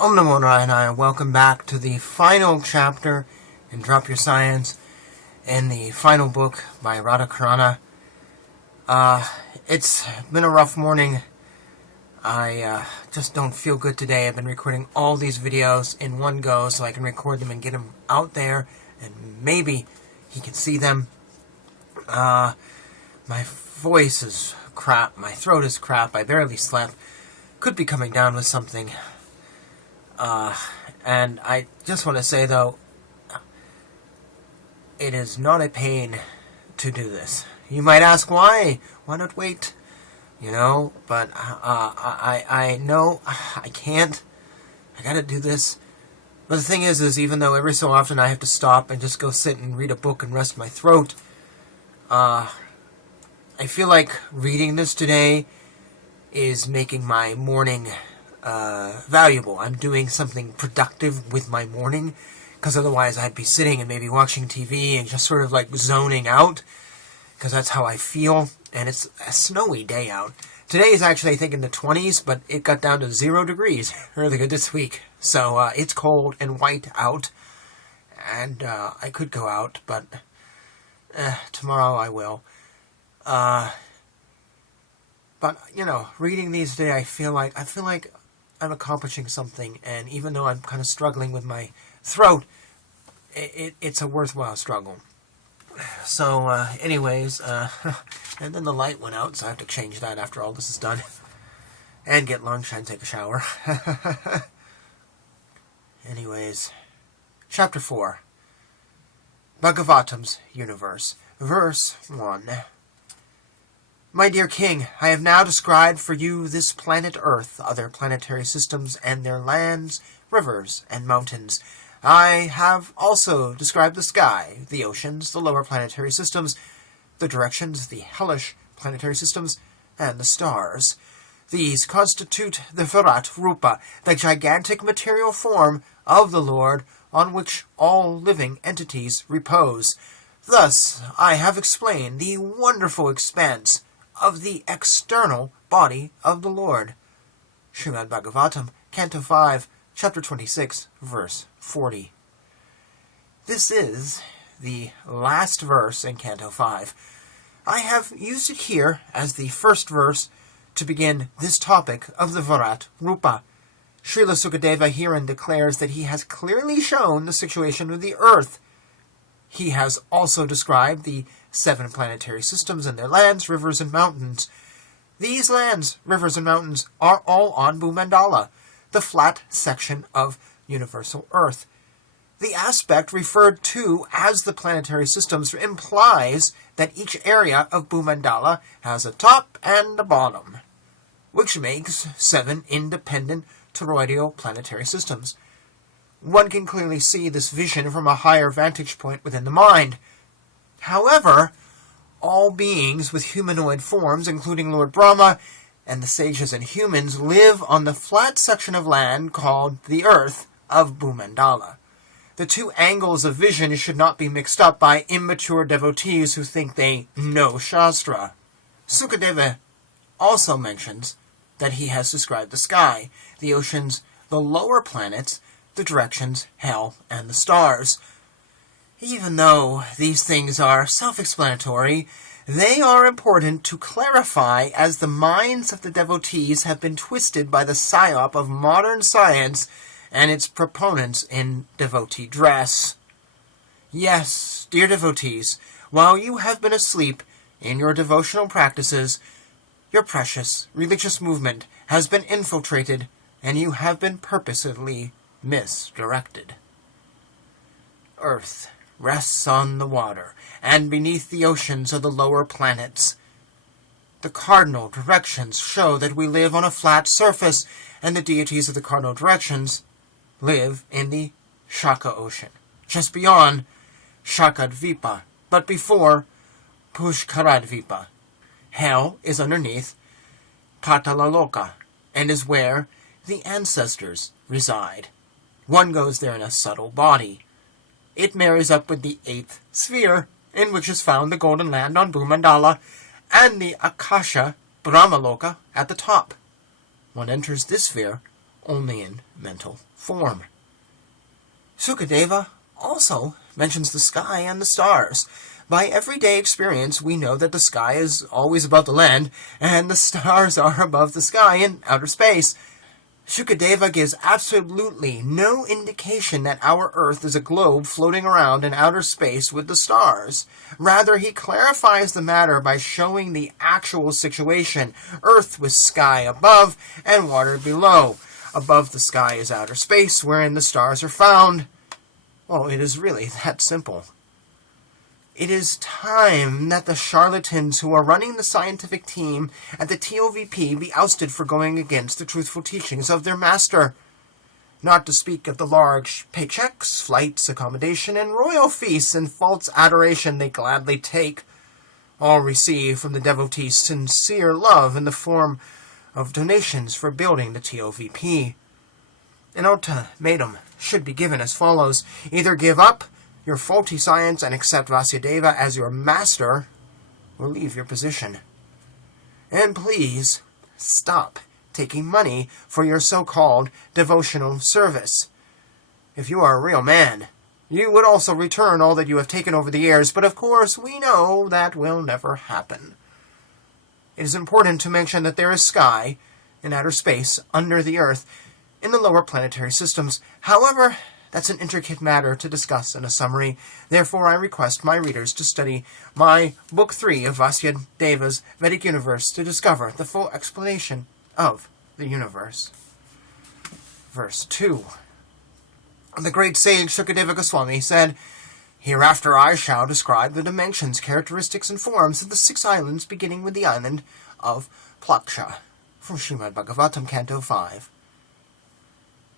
Om Namo Narayana, welcome back to the final chapter in Drop Your Science in the final book by Radha Carana. It's been a rough morning. I just don't feel good today. I've been recording all these videos in one go so I can record them and get them out there and maybe he can see them. My voice is crap. My throat is crap. I barely slept. Could be coming down with something. And I just want to say, though, it is not a pain to do this. You might ask why? Why not wait? You know, but I know I can't. I gotta do this. But the thing is even though every so often I have to stop and just go sit and read a book and rest my throat, I feel like reading this today is making my morning valuable. I'm doing something productive with my morning, because otherwise I'd be sitting and maybe watching TV and just sort of like zoning out, because that's how I feel. And it's a snowy day out. Today is actually, I think, in the 20s, but it got down to 0 degrees earlier this week. So it's cold and white out, and I could go out, but tomorrow I will. But you know, reading these today, I feel like I'm accomplishing something, and even though I'm kind of struggling with my throat, it's a worthwhile struggle. So, anyways, and then the light went out, so I have to change that after all this is done. And get lunch and take a shower. Anyways, Chapter 4. Bhagavatam's Universe. Verse 1. My dear King, I have now described for you this planet Earth, other planetary systems and their lands, rivers, and mountains. I have also described the sky, the oceans, the lower planetary systems, the directions, the hellish planetary systems, and the stars. These constitute the Virat Rupa, the gigantic material form of the Lord on which all living entities repose. Thus, I have explained the wonderful expanse of the external body of the Lord. Srimad Bhagavatam, Canto 5, Chapter 26, Verse 40. This is the last verse in Canto 5. I have used it here as the first verse to begin this topic of the Virat Rupa. Srila Sukadeva herein declares that he has clearly shown the situation of the earth. He has also described the 7 planetary systems and their lands, rivers, and mountains. These lands, rivers, and mountains are all on Bhumandala, the flat section of universal Earth. The aspect referred to as the planetary systems implies that each area of Bhumandala has a top and a bottom, which makes 7 independent toroidal planetary systems. One can clearly see this vision from a higher vantage point within the mind. However, all beings with humanoid forms, including Lord Brahma and the sages and humans, live on the flat section of land called the earth of Bhumandala. The two angles of vision should not be mixed up by immature devotees who think they know Shastra. Sukadeva also mentions that he has described the sky, the oceans, the lower planets, the directions, hell, and the stars. Even though these things are self-explanatory, they are important to clarify as the minds of the devotees have been twisted by the psyop of modern science and its proponents in devotee dress. Yes, dear devotees, while you have been asleep in your devotional practices, your precious religious movement has been infiltrated and you have been purposely misdirected. Earth rests on the water, and beneath the oceans are the lower planets. The cardinal directions show that we live on a flat surface, and the deities of the cardinal directions live in the Shaka Ocean, just beyond Shakadvipa, but before Pushkaradvipa. Hell is underneath Patalaloka, and is where the ancestors reside. One goes there in a subtle body. It marries up with the 8th sphere, in which is found the Golden Land on Bhumandala, and the Akasha Brahmaloka at the top. One enters this sphere only in mental form. Sukadeva also mentions the sky and the stars. By everyday experience, we know that the sky is always above the land, and the stars are above the sky in outer space. Shukadeva gives absolutely no indication that our Earth is a globe floating around in outer space with the stars. Rather, he clarifies the matter by showing the actual situation: Earth with sky above and water below. Above the sky is outer space, wherein the stars are found. Well, it is really that simple. It is time that the charlatans who are running the scientific team at the TOVP be ousted for going against the truthful teachings of their master. Not to speak of the large paychecks, flights, accommodation, and royal feasts and false adoration they gladly take, all received from the devotees' sincere love in the form of donations for building the TOVP. An ultimatum should be given as follows: either give up your faulty science and accept Vasudeva as your master, or leave your position. And please, stop taking money for your so-called devotional service. If you are a real man, you would also return all that you have taken over the years, but of course we know that will never happen. It is important to mention that there is sky in outer space under the Earth in the lower planetary systems. However, that's an intricate matter to discuss in a summary. Therefore, I request my readers to study my Book 3 of Vasudeva's Vedic Universe to discover the full explanation of the universe. Verse 2. The great sage Shukadeva Goswami said, "Hereafter I shall describe the dimensions, characteristics, and forms of the 6 islands, beginning with the island of Plaksha." From Srimad Bhagavatam, Canto 5.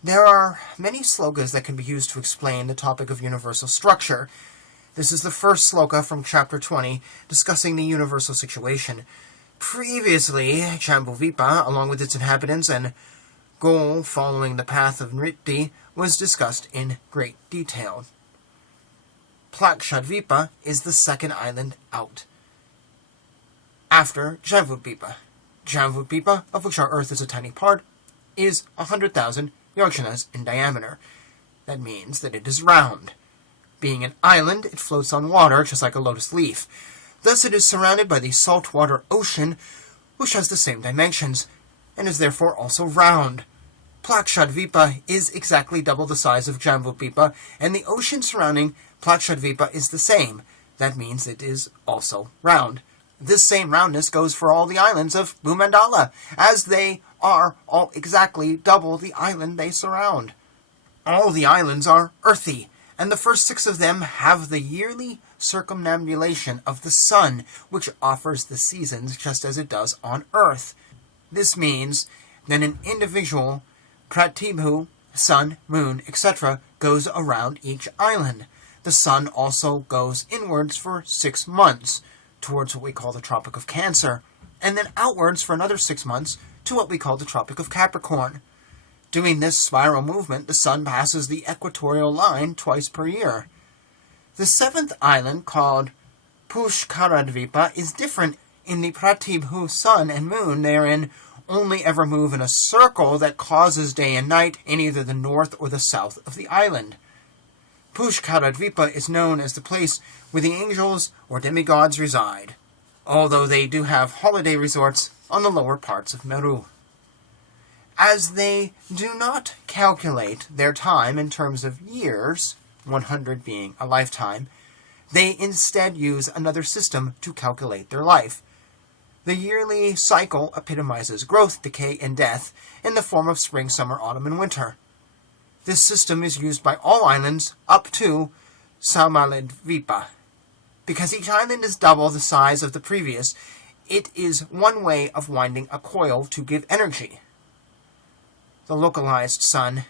There are many slokas that can be used to explain the topic of universal structure. This is the first sloka from chapter 20, discussing the universal situation. Previously, Jambudvipa, along with its inhabitants, and goal following the path of Nritti, was discussed in great detail. Plakshadvipa is the second island out, after Jambudvipa. Jambudvipa, of which our Earth is a tiny part, is 100,000 yojanas in diameter. That means that it is round. Being an island, it floats on water just like a lotus leaf. Thus it is surrounded by the saltwater ocean, which has the same dimensions, and is therefore also round. Plakshadvipa is exactly double the size of Jambudvipa, and the ocean surrounding Plakshadvipa is the same. That means it is also round. This same roundness goes for all the islands of Bhumandala, as they are all exactly double the island they surround. All the islands are earthy, and the first 6 of them have the yearly circumambulation of the sun, which offers the seasons just as it does on Earth. This means that an individual Pratibhu, sun, moon, etc., goes around each island. The sun also goes inwards for 6 months, towards what we call the Tropic of Cancer, and then outwards for another 6 months to what we call the Tropic of Capricorn. Doing this spiral movement, the sun passes the equatorial line twice per year. The 7th island, called Pushkaradvipa, is different. In the Pratibhu, sun and moon therein only ever move in a circle that causes day and night in either the north or the south of the island. Pushkaradvipa is known as the place where the angels or demigods reside, although they do have holiday resorts on the lower parts of Meru. As they do not calculate their time in terms of years, 100 being a lifetime, they instead use another system to calculate their life. The yearly cycle epitomizes growth, decay, and death in the form of spring, summer, autumn, and winter. This system is used by all islands up to Samaladvipa. Because each island is double the size of the previous, it is one way of winding a coil to give energy. The localized sun,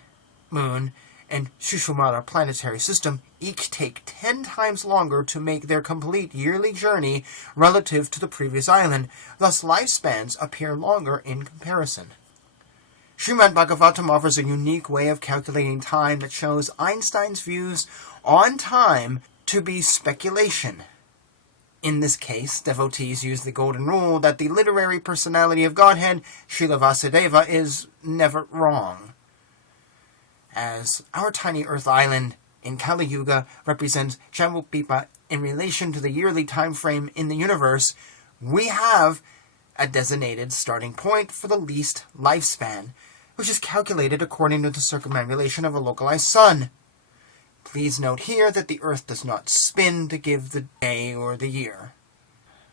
moon, and Shushumara planetary system each take 10 times longer to make their complete yearly journey relative to the previous island, thus lifespans appear longer in comparison. Srimad Bhagavatam offers a unique way of calculating time that shows Einstein's views on time to be speculation. In this case, devotees use the golden rule that the literary personality of Godhead, Srila Vasudeva, is never wrong. as our tiny Earth island in Kali Yuga represents Jambudvipa in relation to the yearly time frame in the universe, we have a designated starting point for the least lifespan, which is calculated according to the circumambulation of a localized sun. Please note here that the Earth does not spin to give the day or the year.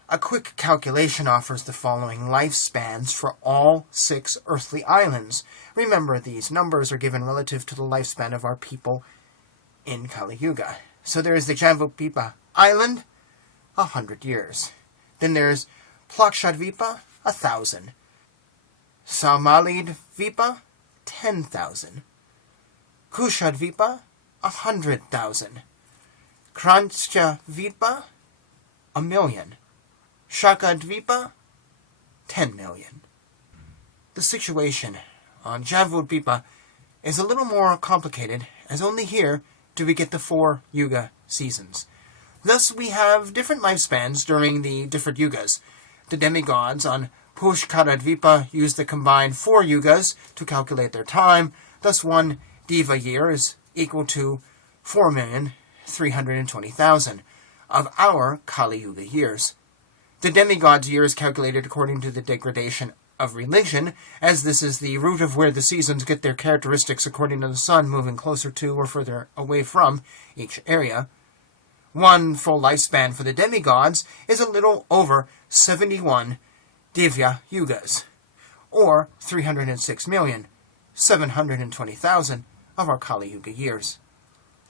A quick calculation offers the following lifespans for all 6 earthly islands. Remember, these numbers are given relative to the lifespan of our people in Kali Yuga. So there is the Jambudvipa Island, 100 years. Then there's Plakshadvipa, 1,000. Saumalidvipa, 10,000. Kushadvipa, 100,000. Kranchadvipa, 1,000,000. Shakadvipa, 10 million. The situation on Jambudvipa is a little more complicated, as only here do we get the 4 yuga seasons. Thus we have different lifespans during the different yugas. The demigods on Pushkaradvipa use the combined 4 yugas to calculate their time, thus 1 Diva year is equal to 4,320,000 of our Kali Yuga years. The demigod's year is calculated according to the degradation of religion, as this is the root of where the seasons get their characteristics according to the sun moving closer to or further away from each area. 1 full lifespan for the demigods is a little over 71 Divya Yugas, or 306,720,000 of our Kali Yuga years.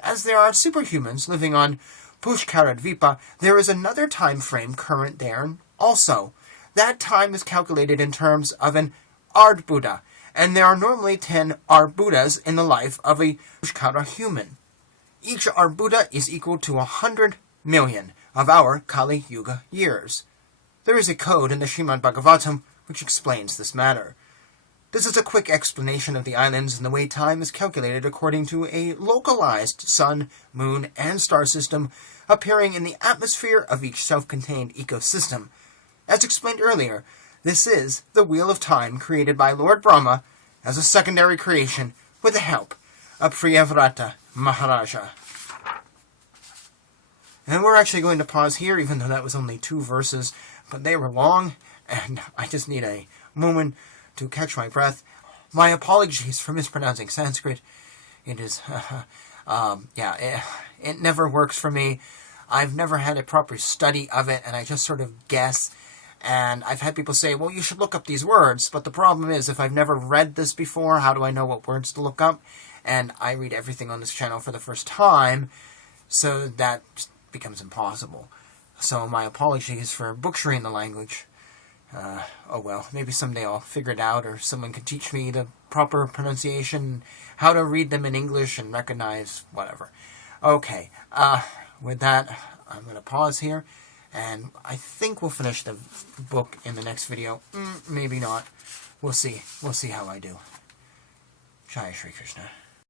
As there are superhumans living on Pushkaradvipa, there is another time frame current there also. That time is calculated in terms of an Ardbuddha, and there are normally 10 Arbuddhas in the life of a Pushkara human. Each Arbuddha is equal to 100 million of our Kali Yuga years. There is a code in the Srimad Bhagavatam which explains this matter. This is a quick explanation of the islands and the way time is calculated according to a localized sun, moon, and star system appearing in the atmosphere of each self-contained ecosystem. As explained earlier, this is the Wheel of Time created by Lord Brahma as a secondary creation with the help of Priyavrata Maharaja. And we're actually going to pause here, even though that was only 2 verses, but they were long, and I just need a moment to catch my breath. My apologies for mispronouncing Sanskrit. It is, it never works for me. I've never had a proper study of it, and I just sort of guess. And I've had people say, well, you should look up these words. But the problem is, if I've never read this before, how do I know what words to look up? And I read everything on this channel for the first time, so that becomes impossible. So my apologies for butchering the language. Oh well, maybe someday I'll figure it out, or someone can teach me the proper pronunciation, how to read them in English and recognize whatever. Okay, with that, I'm going to pause here, and I think we'll finish the book in the next video. Maybe not. We'll see. We'll see how I do. Jai Shri Krishna.